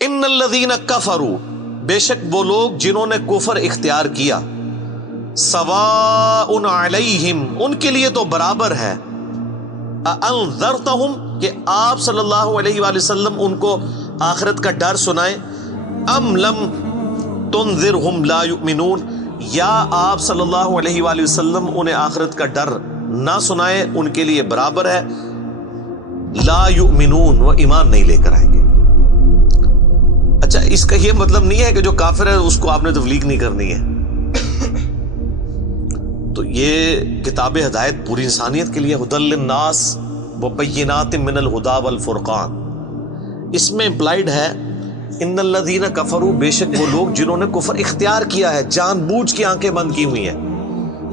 ان الذین کفروا، بے شک وہ لوگ جنہوں نے کفر اختیار کیا، سواء علیہم، ان کے لیے تو برابر ہے، انذرتہم، کہ آپ صلی اللہ علیہ وآلہ وسلم ان کو آخرت کا ڈر سنائیں، ام لم تنذرہم لا یؤمنون، یا آپ صلی اللہ علیہ وآلہ وسلم انہیں آخرت کا ڈر نہ سنائیں، ان کے لیے برابر ہے، لا یؤمنون، وہ ایمان نہیں لے کر آئیں گے۔ اچھا، اس کا یہ مطلب نہیں ہے کہ جو کافر ہے اس کو آپ نے تبلیغ نہیں کرنی ہے۔ تو یہ کتاب ہدایت پوری انسانیت کے لیے، ھدی للناس وبینات من الہدی والفرقان، اس میں امپلائڈ ہے ان الذین کفروا، بے شک وہ لوگ جنہوں نے کفر اختیار کیا ہے، جان بوجھ کے آنکھیں بند کی ہوئی ہیں،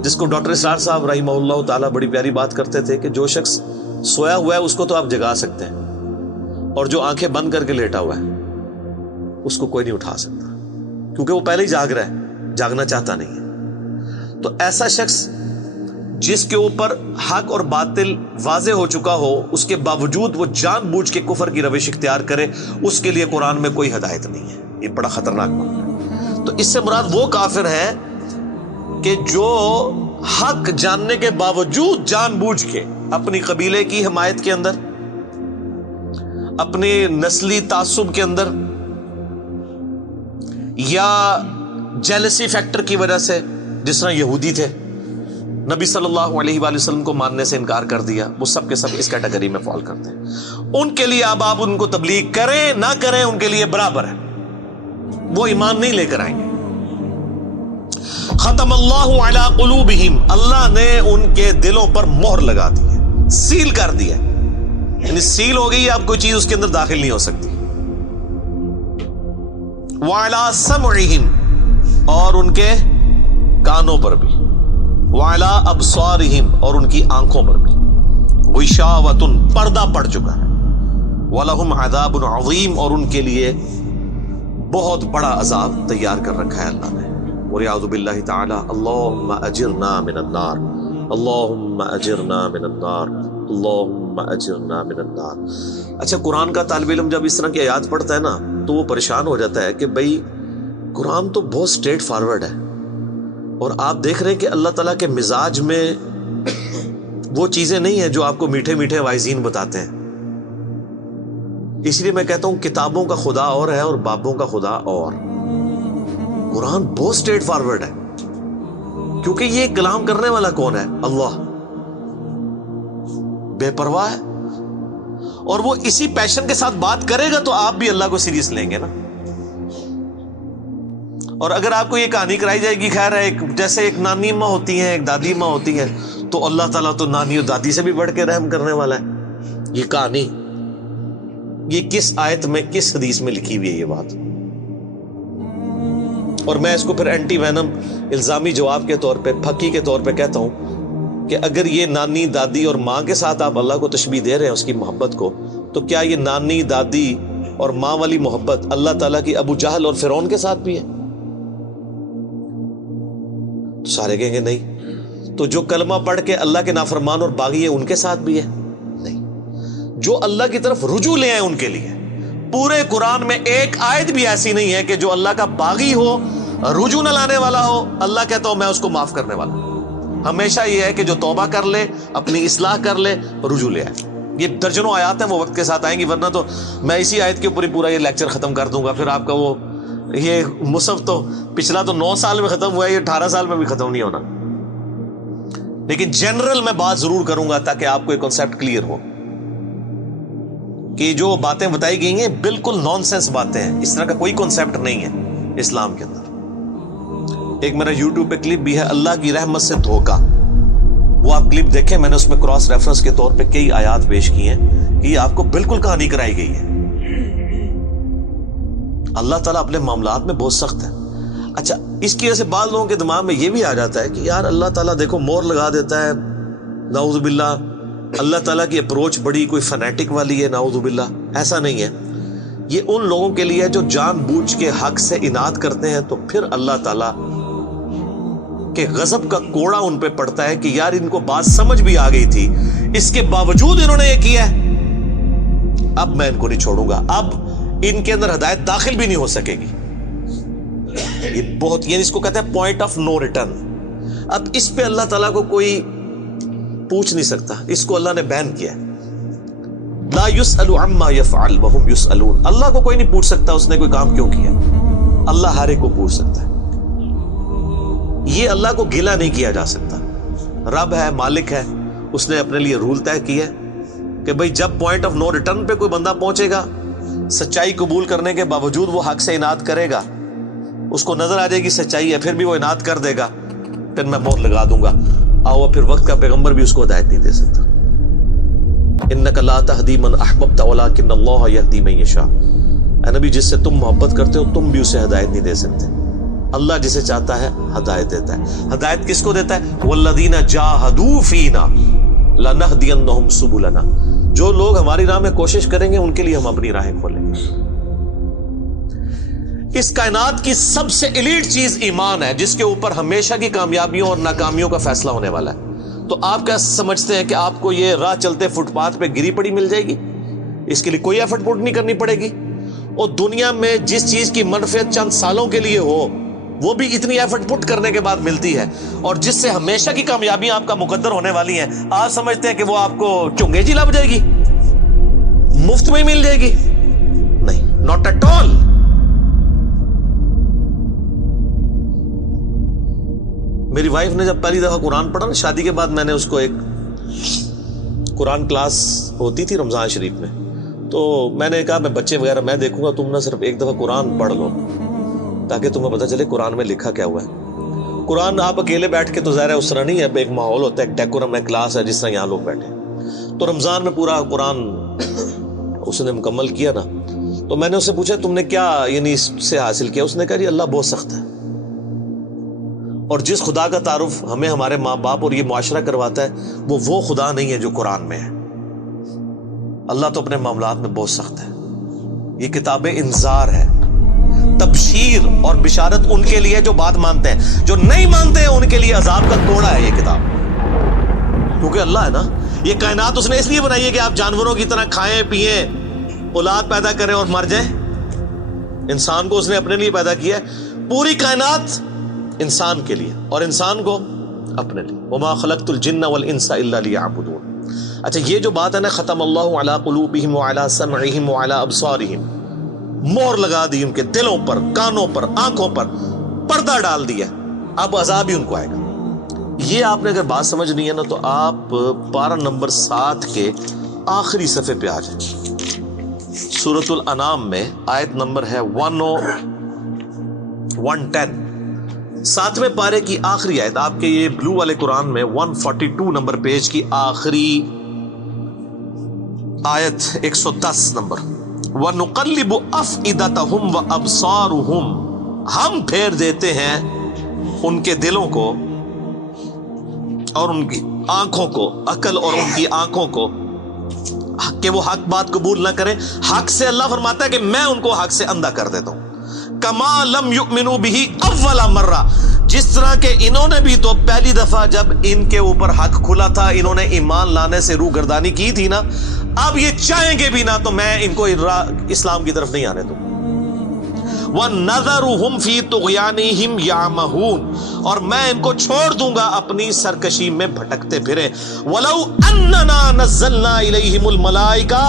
جس کو ڈاکٹر اسرار صاحب رحمہ اللہ تعالیٰ بڑی پیاری بات کرتے تھے کہ جو شخص سویا ہوا ہے اس کو تو آپ جگا سکتے ہیں، اور جو آنکھیں بند کر کے لیٹا ہوا ہے اس کو کوئی نہیں اٹھا سکتا، کیونکہ وہ پہلے ہی جاگ رہا ہے، جاگنا چاہتا نہیں ہے۔ تو ایسا شخص جس کے اوپر حق اور باطل واضح ہو چکا ہو، اس کے باوجود وہ جان بوجھ کے کفر کی روش اختیار کرے، اس کے لیے قرآن میں کوئی ہدایت نہیں ہے۔ یہ بڑا خطرناک معاملہ ہے۔ تو اس سے مراد وہ کافر ہے کہ جو حق جاننے کے باوجود جان بوجھ کے اپنی قبیلے کی حمایت کے اندر، اپنی نسلی تعصب کے اندر، یا جیلسی فیکٹر کی وجہ سے، جس طرح یہودی تھے، نبی صلی اللہ علیہ وآلہ وسلم کو ماننے سے انکار کر دیا، وہ سب کے سب اس کیٹیگری میں فال کرتے ہیں۔ ان کے لیے اب آپ ان کو تبلیغ کریں نہ کریں، ان کے لیے برابر ہے، وہ ایمان نہیں لے کر آئیں گے۔ ختم اللہ علی قلوبہم، اللہ نے ان کے دلوں پر مہر لگا دی ہے، سیل کر دیا، یعنی سیل ہو گئی، اب کوئی چیز اس کے اندر داخل نہیں ہو سکتی۔ وعلی سمعہم، اور ان کے کانوں پر بھی، وعلی ابصارہم، اور ان کی آنکھوں پر بھی، غشاوۃ، پردہ پڑ چکا ہے، ولہم عذاب عظیم، اور ان کے لیے بہت بڑا عذاب تیار کر رکھا ہے اللہ نے۔ وَلِعَوْذُ بِاللَّهِ تَعَالَى اللہم اجرنا من النار، اللہم اجرنا من النار، اللہم اجرنا من النار۔ اچھا، قرآن کا طالب علم جب اس طرح کی آیات پڑھتا ہے نا تو وہ پریشان ہو جاتا ہے کہ بھئی قرآن تو بہت سٹریٹ فارورڈ ہے، اور آپ دیکھ رہے ہیں کہ اللہ تعالیٰ کے مزاج میں وہ چیزیں نہیں ہیں جو آپ کو میٹھے میٹھے واعظین بتاتے ہیں۔ اس لیے میں کہتا ہوں کتابوں کا خدا اور ہے اور بابوں کا خدا اور۔ قرآن بہت سٹریٹ فارورڈ ہے، کیونکہ یہ کلام کرنے والا کون ہے؟ اللہ، بے پرواہ ہے، اور وہ اسی پیشن کے ساتھ بات کرے گا تو آپ بھی اللہ کو سیریس لیں گے نا۔ اور اگر آپ کو یہ کہانی کرائی جائے گی، خیر ہے، جیسے ایک نانی ماں ہوتی ہیں، ایک دادی ماں ہوتی ہیں، تو اللہ تعالیٰ تو نانی اور دادی سے بھی بڑھ کے رحم کرنے والا ہے۔ یہ کہانی، یہ کس آیت میں، کس حدیث میں لکھی ہوئی ہے یہ بات؟ اور میں اس کو پھر اینٹی وینم الزامی جواب کے طور پہ، پھکی کے طور پہ کہتا ہوں کہ اگر یہ نانی دادی اور ماں کے ساتھ آپ اللہ کو تشبیہ دے رہے ہیں اس کی محبت کو، تو کیا یہ نانی دادی اور ماں والی محبت اللہ تعالیٰ کی ابو جہل اور فرعون کے ساتھ بھی ہے؟ تو سارے کہیں گے نہیں۔ تو جو کلمہ پڑھ کے اللہ کے نافرمان اور باغی ہے ان کے ساتھ بھی ہے؟ نہیں۔ جو اللہ کی طرف رجوع لے آئے ان کے لیے۔ پورے قرآن میں ایک آیت بھی ایسی نہیں ہے کہ جو اللہ کا باغی ہو، رجوع نہ لانے والا ہو، اللہ کہتا ہوں میں اس کو معاف کرنے والا ہوں۔ ہمیشہ یہ ہے کہ جو توبہ کر لے، اپنی اصلاح کر لے، رجوع لے آئے۔ یہ درجنوں آیات ہیں، وہ وقت کے ساتھ آئیں گی، ورنہ تو میں اسی آیت کے اوپر ہی پورا یہ لیکچر ختم کر دوں گا، پھر آپ کا وہ یہ مصحف تو پچھلا تو 9 سال میں ختم ہوا ہے، یہ 18 سال میں بھی ختم نہیں ہونا۔ لیکن جنرل میں بات ضرور کروں گا تاکہ آپ کو ایک کنسیپٹ کلیئر ہو کہ جو باتیں بتائی گئی ہیں بالکل نان سینس باتیں ہیں، اس طرح کا کوئی کنسیپٹ نہیں ہے اسلام کے اندر۔ ایک میرا یوٹیوب پہ کلپ بھی ہے، اللہ کی رحمت سے دھوکا، وہ آپ کلپ دیکھیں، میں نے اس میں کراس ریفرنس کے طور پہ کئی آیات پیش کی ہیں کہ یہ آپ کو بالکل کہانی کرائی گئی ہے۔ اللہ تعالیٰ اپنے معاملات میں بہت سخت ہے۔ اچھا، اس کی وجہ سے بعض لوگوں کے دماغ میں یہ بھی آ جاتا ہے کہ یار اللہ تعالیٰ دیکھو مور لگا دیتا ہے، نعوذ باللہ، اللہ تعالیٰ کی اپروچ بڑی کوئی فنیٹک والی ہے، نعوذ باللہ۔ ایسا نہیں ہے، یہ ان لوگوں کے لیے جو جان بوجھ کے حق سے اناد کرتے ہیں، تو پھر اللہ تعالیٰ کے غضب کا کوڑا ان پہ پڑتا ہے کہ یار ان کو بات سمجھ بھی آ گئی تھی، اس کے باوجود انہوں نے یہ کیا ہے، اب میں ان کو نہیں چھوڑوں گا، اب ان کے اندر ہدایت داخل بھی نہیں ہو سکے گی. یہ بہت، یعنی اس کو کہتے ہیں پوائنٹ آف نو ریٹرن. اب اس پہ اللہ تعالیٰ کو کوئی پوچھ نہیں سکتا، اس کو اللہ نے بین کیا ہے. لا يسأل عما يفعل وهم يسألون. اللہ کو کوئی نہیں پوچھ سکتا اس نے کوئی کام کیوں کیا. اللہ ہر ایک کو پوچھ سکتا ہے. یہ اللہ کو گلہ نہیں کیا جا سکتا. رب ہے، مالک ہے، اس نے اپنے لیے رول طے کیا کہ بھئی جب پوائنٹ آف نو ریٹرن پہ کوئی بندہ پہنچے گا، سچائی قبول کرنے کے باوجود وہ حق سے اناد کرے گا، اس کو نظر آ جائے گی سچائی ہے، پھر بھی وہ اناد کر دے گا، پھر میں موت لگا دوں گا. آؤ پھر وقت کا پیغمبر بھی اس کو ہدایت نہیں دے سکتا. انک لا تہدی من احببت ولکن اللہ یہدی من یشاء. اے نبی، جس سے تم محبت کرتے ہو تم بھی اسے ہدایت نہیں دے سکتے. اللہ جسے چاہتا ہے ہدایت دیتا ہے. ہدایت کس کو دیتا ہے؟ والذین جاہدوا فینا لنہدینہم سبلنا. جو لوگ ہماری راہ میں کوشش کریں گے ان کے لیے ہم اپنی راہیں کھولیں گے. اس کائنات کی سب سے ایلیٹ چیز ایمان ہے، جس کے اوپر ہمیشہ کی کامیابیوں اور ناکامیوں کا فیصلہ ہونے والا ہے. تو آپ کیا سمجھتے ہیں کہ آپ کو یہ راہ چلتے فٹ پاتھ پہ گری پڑی مل جائے گی؟ اس کے لیے کوئی ایفرٹ پٹ نہیں کرنی پڑے گی. اور دنیا میں جس چیز کی منفعت چند سالوں کے لیے ہو وہ بھی اتنی ایفرٹ پٹ کرنے کے بعد ملتی ہے. اور جس سے ہمیشہ کی کامیابیاں آپ کا مقدر ہونے والی ہیں، آپ سمجھتے ہیں کہ وہ آپ کو چنگے جی لگ جائے گی، مفت میں ہی مل جائے گی؟ نہیں، ناٹ ایٹ آل. میری وائف نے جب پہلی دفعہ قرآن پڑھا نا شادی کے بعد، میں نے اس کو ایک قرآن کلاس ہوتی تھی رمضان شریف میں، تو میں نے کہا میں بچے وغیرہ میں دیکھوں گا، تم نہ صرف ایک دفعہ قرآن پڑھ لو تاکہ تمہیں پتہ چلے قرآن میں لکھا کیا ہوا ہے. قرآن آپ اکیلے بیٹھ کے تو ظاہر ہے اس طرح نہیں ہے، ایک ماحول ہوتا ہے، ایک ڈیکورم ہے، کلاس ہے جس طرح یہاں لوگ بیٹھے. تو رمضان میں پورا قرآن اس نے مکمل کیا نا، تو میں نے اس سے پوچھا تم نے کیا یعنی اس سے حاصل کیا؟ اس نے کہا جی اللہ بہت سخت ہے، اور جس خدا کا تعارف ہمیں ہمارے ماں باپ اور یہ معاشرہ کرواتا ہے وہ خدا نہیں ہے جو قرآن میں ہے. اللہ تو اپنے معاملات میں بہت سخت ہے. یہ کتاب انذار ہے، تبشیر اور بشارت ان کے لیے جو بات مانتے ہیں. جو نہیں مانتے ہیں ان کے لیے عذاب کا کوڑا ہے یہ کتاب. کیونکہ اللہ ہے نا، یہ کائنات اس نے اس لیے بنائی ہے کہ آپ جانوروں کی طرح کھائیں پیئیں، اولاد پیدا کریں اور مر جائیں. انسان کو اس نے اپنے لیے پیدا کیا ہے. پوری کائنات انسان کے لیے اور انسان کو اپنے لیے. وما خلقت الجن والانس الا لیعبدون. اچھا یہ جو بات ہے نا، ختم اللہ علی قلوبہم وعلی سمعہم وعلی ابصارہم، مہر لگا دی ان کے دلوں پر، کانوں پر، آنکھوں پر، پردہ ڈال دیا، اب عذاب ہی ان کو آئے گا. یہ آپ نے اگر بات سمجھنی ہے نا تو آپ پارہ نمبر 7 کے آخری صفحے پہ آ جائیں. سورۃ الانعام میں آیت نمبر ہے 110، 7ویں پارے کی آخری آیت. آپ کے یہ بلو والے قرآن میں 142 نمبر پیج کی آخری آیت 110 نمبر. وَنُقَلِّبُ أَفْئِدَتَهُمْ وَأَبْصَارُهُمْ. ہم پھیر دیتے ہیں ان کے دلوں کو اور ان کی آنکھوں کو، عقل اور ان کی آنکھوں کو، کہ وہ حق بات قبول نہ کریں. حق سے اللہ فرماتا ہے کہ میں ان کو حق سے اندھا کر دیتا ہوں. کما لم یؤمنوا به اول مرہ، جس طرح کہ انہوں نے بھی تو پہلی دفعہ جب ان کے اوپر حق کھلا تھا انہوں نے ایمان لانے سے روح گردانی کی تھی نا، اب یہ چاہیں گے بھی نہ تو میں ان کو اسلام کی طرف نہیں آنے دوں. وَنَذَرُهُمْ فِي طُغْيَانِهِمْ يَعْمَهُونَ، اور میں ان کو چھوڑ دوں گا اپنی سرکشی میں بھٹکتے پھریں. وَلَوْ أَنَّنَا نَزَّلْنَا إِلَيْهِمُ الْمَلَائِكَةَ،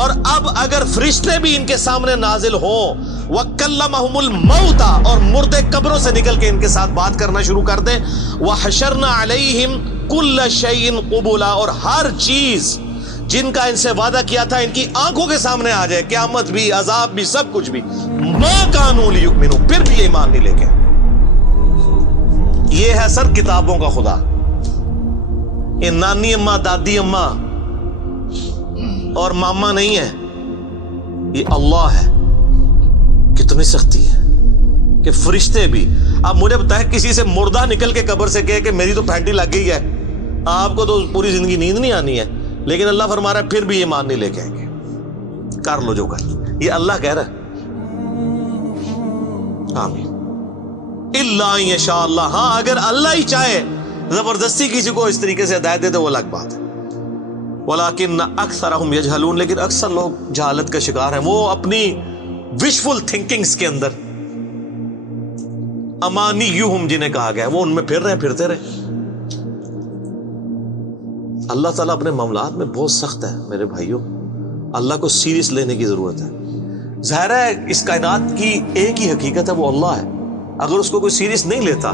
اور اب اگر فرشتے بھی ان کے سامنے نازل ہوں، وَكَلَّمَهُمُ الْمَوْتَى، اور مردے قبروں سے نکل کے ان کے ساتھ بات کرنا شروع کر دیں. وَحَشَرْنَا عَلَيْهِمْ كُلَّ شَيْءٍ قُبُلًا، اور ہر چیز جن کا ان سے وعدہ کیا تھا ان کی آنکھوں کے سامنے آ جائے، قیامت بھی، عذاب بھی، سب کچھ بھی. مَا كَانُوا لِيُؤْمِنُوا، پھر بھی ایمان نہیں لے کے. یہ ہے سر کتابوں کا خدا. یہ نانی اماں، دادی اماں اور ماما نہیں ہے، یہ اللہ ہے. کتنی سختی ہے کہ فرشتے بھی. اب مجھے بتائیں کسی سے مردہ نکل کے قبر سے کہے کہ میری تو پھینٹی لگ گئی ہے، آپ کو تو پوری زندگی نیند نہیں آنی ہے، لیکن اللہ فرما رہا ہے پھر بھی ایمان نہیں لے کے آئیں گے. کر لو جو کر، یہ اللہ کہہ رہا ہے. آمین. الا ان یشاء اللہ، ہاں اگر اللہ ہی چاہے زبردستی کسی کو اس طریقے سے ہدایت دے تو وہ الگ بات ہے. ولیکن اکثرہم یجہلون، لیکن اکثر لوگ جہالت کا شکار ہیں. وہ اپنی وشفل تھنکنگز کے اندر، امانیہم جنہیں کہا گیا ہے، وہ ان میں پھر رہے ہیں، پھرتے رہے۔ اللہ تعالیٰ اپنے معاملات میں بہت سخت ہے میرے بھائیوں، اللہ کو سیریس لینے کی ضرورت ہے۔ ظاہر ہے اس کائنات کی ایک ہی حقیقت ہے، وہ اللہ ہے، اگر اس کو کوئی سیریس نہیں لیتا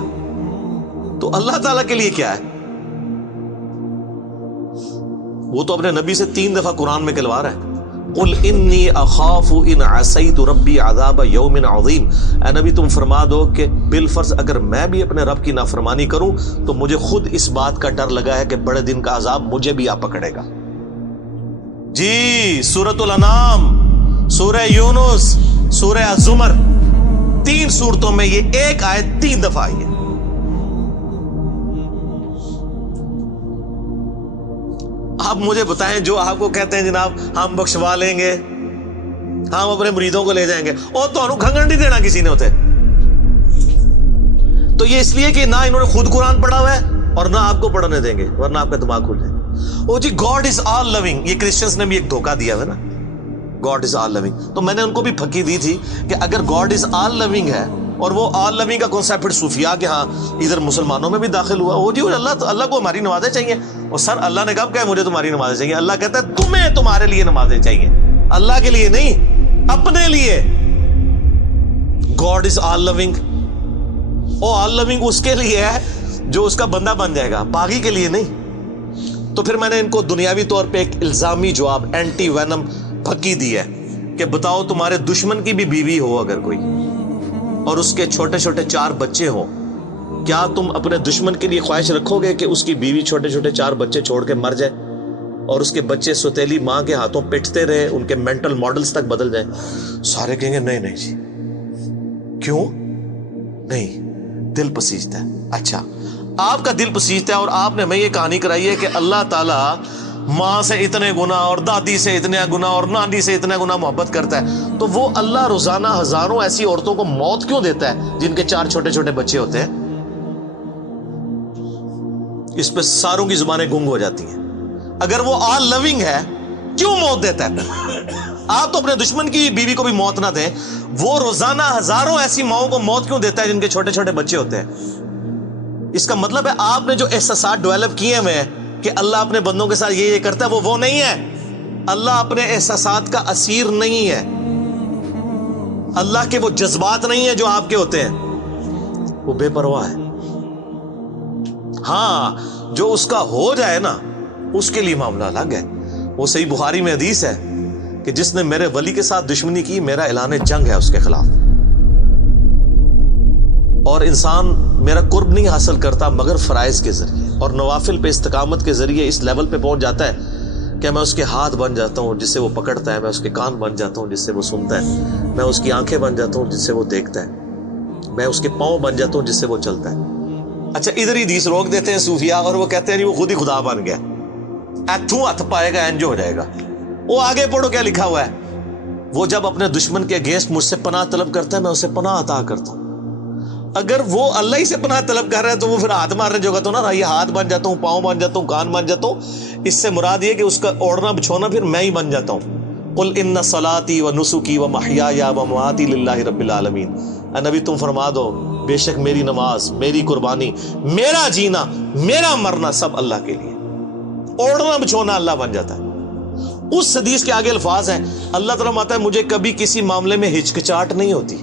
تو اللہ تعالیٰ کے لیے کیا ہے؟ وہ تو اپنے نبی سے 3 دفعہ قرآن میں کہلوا رہا ہے، قل انی اخاف ان عصیت ربی عذاب یوم عظیم، اے نبی تم فرما دو کہ بالفرض اگر میں بھی اپنے رب کی نافرمانی کروں تو مجھے خود اس بات کا ڈر لگا ہے کہ بڑے دن کا عذاب مجھے بھی آ پکڑے گا۔ جی سورۃ الانعام، سورہ یونس، سورہ الزمر، 3 سورتوں میں یہ ایک آیت 3 دفعہ آئی ہے۔ آپ مجھے بتائیں، جو آپ کو کہتے ہیں جناب ہم بخشوا لیں گے، ہم اپنے مریدوں کو لے جائیں گے، اور تو انہوں کھنگن نہیں دینا کسی نے ہوتے، تو یہ اس لیے کہ نہ انہوں نے خود قرآن پڑھا ہوا ہے اور نہ آپ کو پڑھنے دیں گے، ورنہ آپ کا دماغ کھل جائے۔ او جی گاڈ از آل لونگ، یہ کرسچنز نے بھی ایک دھوکہ دیا ہے نا، گاڈ از آل لونگ، تو میں نے ان کو بھی پھکی دی تھی کہ اگر گاڈ از آل لونگ ہے اور وہ آل لونگ کا کانسیپٹ پھر صوفیاء کے ہاں ادھر مسلمانوں میں بھی داخل ہوا، وہ جی اللہ کو ہماری نمازیں چاہیے، اور سر اللہ نے کب کہا مجھے تمہاری نمازیں چاہیے؟ اللہ کہتا ہے تمہیں تمہارے لیے نمازیں چاہیے، اللہ کے لیے نہیں، اپنے لیے۔ گاڈ از آل لونگ، او آل لونگ اس کے لیے ہے جو اس کا بندہ بن جائے گا، باغی کے لیے نہیں۔ تو پھر میں نے ان کو دنیاوی طور پہ ایک الزامی جواب، اینٹی وینم پھکی دی ہے کہ بتاؤ تمہارے دشمن کی بھی بیوی ہو اگر کوئی اور اس کے چھوٹے چھوٹے 4 بچے ہوں، کیا تم اپنے دشمن کے لیے خواہش رکھو گے کہ اس کی بیوی چھوٹے چھوٹے 4 بچے چھوڑ کے مر جائے اور اس کے بچے سوتیلی ماں کے ہاتھوں پٹتے رہے، ان کے مینٹل ماڈلز تک بدل جائیں؟ سارے کہیں گے نہیں نہیں جی، کیوں نہیں؟ دل پسیجتا ہے۔ اچھا آپ کا دل پسیجتا ہے اور آپ نے ہمیں یہ کہانی کرائی ہے کہ اللہ تعالیٰ ماں سے اتنے گنا اور دادی سے اتنے گنا اور نانی سے اتنے گنا محبت کرتا ہے، تو وہ اللہ روزانہ ہزاروں ایسی عورتوں کو موت کیوں دیتا ہے جن کے 4 چھوٹے چھوٹے بچے ہوتے ہیں؟ اس پہ ساروں کی زبانیں گنگ ہو جاتی ہیں۔ اگر وہ آل لونگ ہے کیوں موت دیتا ہے؟ آپ تو اپنے دشمن کی بیوی کو بھی موت نہ دیں، وہ روزانہ ہزاروں ایسی ماؤں کو موت کیوں دیتا ہے جن کے چھوٹے چھوٹے بچے ہوتے ہیں؟ اس کا مطلب ہے آپ نے جو احساسات ڈیولپ کیے ہوئے ہیں کہ اللہ اپنے بندوں کے ساتھ یہ کرتا ہے، وہ نہیں ہے۔ اللہ اپنے احساسات کا اسیر نہیں ہے، اللہ کے وہ جذبات نہیں ہیں جو آپ کے ہوتے ہیں، وہ بے پرواہ ہے۔ ہاں جو اس کا ہو جائے نا اس کے لیے معاملہ الگ ہے۔ وہ صحیح بخاری میں حدیث ہے کہ جس نے میرے ولی کے ساتھ دشمنی کی میرا اعلان جنگ ہے اس کے خلاف، اور انسان میرا قرب نہیں حاصل کرتا مگر فرائض کے ذریعے اور نوافل پہ استقامت کے ذریعے اس لیول پہ پہنچ جاتا ہے کہ میں اس کے ہاتھ بن جاتا ہوں جس سے وہ پکڑتا ہے، میں اس کے کان بن جاتا ہوں جس سے وہ سنتا ہے، میں اس کی آنکھیں بن جاتا ہوں جس سے وہ دیکھتا ہے، میں اس کے پاؤں بن جاتا ہوں جس سے وہ چلتا ہے۔ اچھا ادھر ہی حدیث روک دیتے ہیں صوفیاء اور وہ کہتے ہیں نہیں وہ خود ہی خدا بن گیا، ایتھوں ہاتھ پائے گا اینج ہو جائے گا۔ وہ آگے پڑھو کیا لکھا ہوا ہے، وہ جب اپنے دشمن کے اگینسٹ مجھ سے پناہ طلب کرتا ہے میں اسے پناہ عطا کرتا ہوں۔ اگر وہ اللہ ہی سے پناہ طلب کر رہا ہے تو وہ پھر ہاتھ مارنے جو گا تو نا یہ ہاتھ بن جاتا ہوں، پاؤں بن جاتا ہوں، کان بن جاتا ہوں، اس سے مراد یہ کہ اس کا اوڑھنا بچھونا پھر میں ہی بن جاتا ہوں۔ قل ان صلاتی و نسکی و محیای و مماتی للہ رب العالمین، اے نبی تم فرما دو بے شک میری نماز، میری قربانی، میرا جینا، میرا مرنا سب اللہ کے لیے۔ اوڑھنا بچھونا اللہ بن جاتا ہے۔ اس حدیث کے آگے الفاظ ہیں، اللہ تعالیٰ فرماتا ہے مجھے کبھی کسی معاملے میں ہچکچاہٹ نہیں ہوتی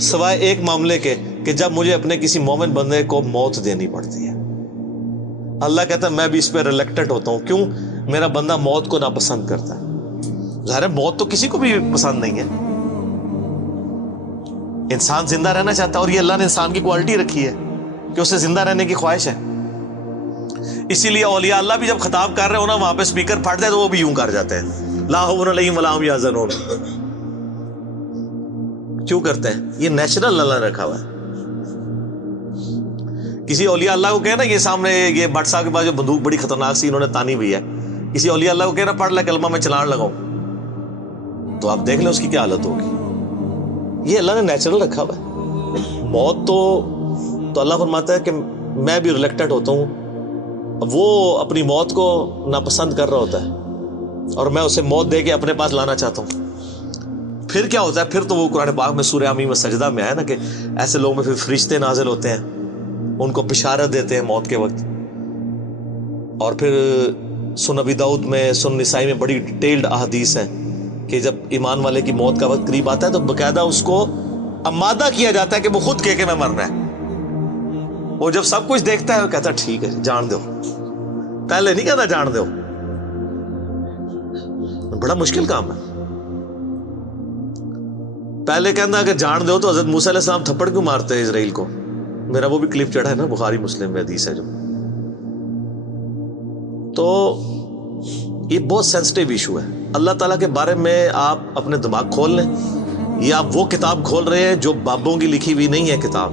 سوائے ایک معاملے کے کہ جب مجھے اپنے کسی مومن بندے کو موت دینی پڑتی ہے۔ اللہ کہتا ہے میں بھی اس پہ ریلیکٹڈ ہوتا ہوں، کیوں؟ میرا بندہ موت کو ناپسند کرتا ہے۔ ظاہر ہے موت تو کسی کو بھی پسند نہیں ہے، انسان زندہ رہنا چاہتا ہے اور یہ اللہ نے انسان کی کوالٹی رکھی ہے کہ اسے زندہ رہنے کی خواہش ہے۔ اسی لیے اولیاء اللہ بھی جب خطاب کر رہے ہو نا وہاں پہ اسپیکر پھٹ جائے تو وہ بھی یوں کر جاتے ہیں، لا خوف علیہم ولا هم یحزنون۔ کیوں کرتے ہیں؟ یہ نیچرل اللہ نے رکھا ہوا ہے۔ کسی اولیاء اللہ کو کہنا یہ سامنے یہ بٹ صاحب کے پاس جو بندوق بڑی خطرناک سی انہوں نے تانی ہوئی ہے، کسی اولیاء اللہ کو کہنا پڑھ لے کلمہ میں چلان لگاؤں، تو آپ دیکھ لیں اس کی کیا حالت ہوگی۔ یہ اللہ نے نیچرل رکھا ہوا ہے۔ موت تو اللہ فرماتا ہے کہ میں بھی ریلیکٹڈ ہوتا ہوں، وہ اپنی موت کو ناپسند کر رہا ہوتا ہے اور میں اسے موت دے کے اپنے پاس لانا چاہتا ہوں۔ پھر کیا ہوتا ہے؟ پھر تو وہ قرآن پاک میں سورہ حمیم سجدہ میں ہے نا کہ ایسے لوگوں میں پھر فرشتے نازل ہوتے ہیں، ان کو بشارت دیتے ہیں موت کے وقت. اور پھر سنن ابی داؤد میں، سنن نسائی میں بڑی ڈیٹیلڈ احادیث ہیں کہ جب ایمان والے کی موت کا وقت قریب آتا ہے تو باقاعدہ اس کو آمادہ کیا جاتا ہے کہ وہ خود کہ میں مرنا ہے. وہ جب سب کچھ دیکھتا ہے وہ کہتا ہے ٹھیک ہے جان دو. پہلے نہیں کہتا جان دو. بڑا مشکل کام ہے. پہلے کہنا کہ جان دو تو حضرت موسیٰ علیہ السلام تھپڑ کیوں مارتے ہیں اسرائیل کو؟ میرا وہ بھی کلپ چڑھا ہے نا بخاری مسلم میں حدیث ہے جو. تو یہ بہت سینسٹیو ایشو ہے. اللہ تعالیٰ کے بارے میں آپ اپنے دماغ کھول لیں. یہ آپ وہ کتاب کھول رہے ہیں جو بابوں کی لکھی ہوئی نہیں ہے کتاب.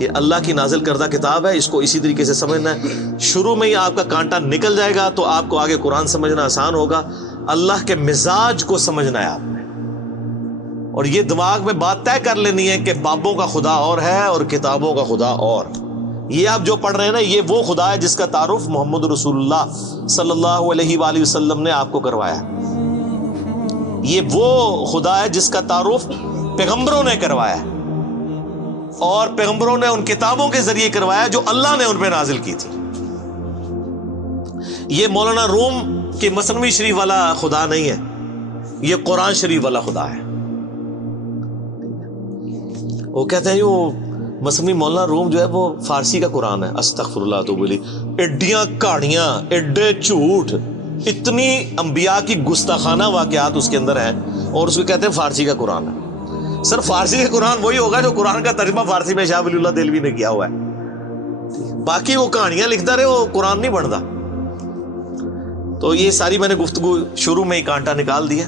یہ اللہ کی نازل کردہ کتاب ہے. اس کو اسی طریقے سے سمجھنا ہے. شروع میں ہی آپ کا کانٹا نکل جائے گا تو آپ کو آگے قرآن سمجھنا آسان ہوگا. اللہ کے مزاج کو سمجھنا ہے آپ نے. اور یہ دماغ میں بات طے کر لینی ہے کہ بابوں کا خدا اور ہے اور کتابوں کا خدا اور. یہ آپ جو پڑھ رہے ہیں نا یہ وہ خدا ہے جس کا تعارف محمد رسول اللہ صلی اللہ علیہ وآلہ وسلم نے آپ کو کروایا. یہ وہ خدا ہے جس کا تعارف پیغمبروں نے کروایا اور پیغمبروں نے ان کتابوں کے ذریعے کروایا جو اللہ نے ان پہ نازل کی تھی. یہ مولانا روم کے مثنوی شریف والا خدا نہیں ہے، یہ قرآن شریف والا خدا ہے. وہ کہتے ہیں وہ مثنوی مولانا روم جو ہے وہ فارسی کا قرآن ہے. استغفر اللہ تو بولی ایڈیاں کہانیاں، ایڈے جھوٹ، اتنی انبیاء کی گستاخانہ واقعات اس کے اندر ہیں اور اس کو کہتے ہیں فارسی کا قرآن ہے. سر فارسی کا قرآن وہی ہوگا جو قرآن کا ترجمہ فارسی میں شاہ ولی اللہ دہلوی نے کیا ہوا ہے. باقی وہ کہانیاں لکھتا رہے وہ قرآن نہیں بنتا. تو یہ ساری میں نے گفتگو شروع میں ہی کانٹا نکال دیا.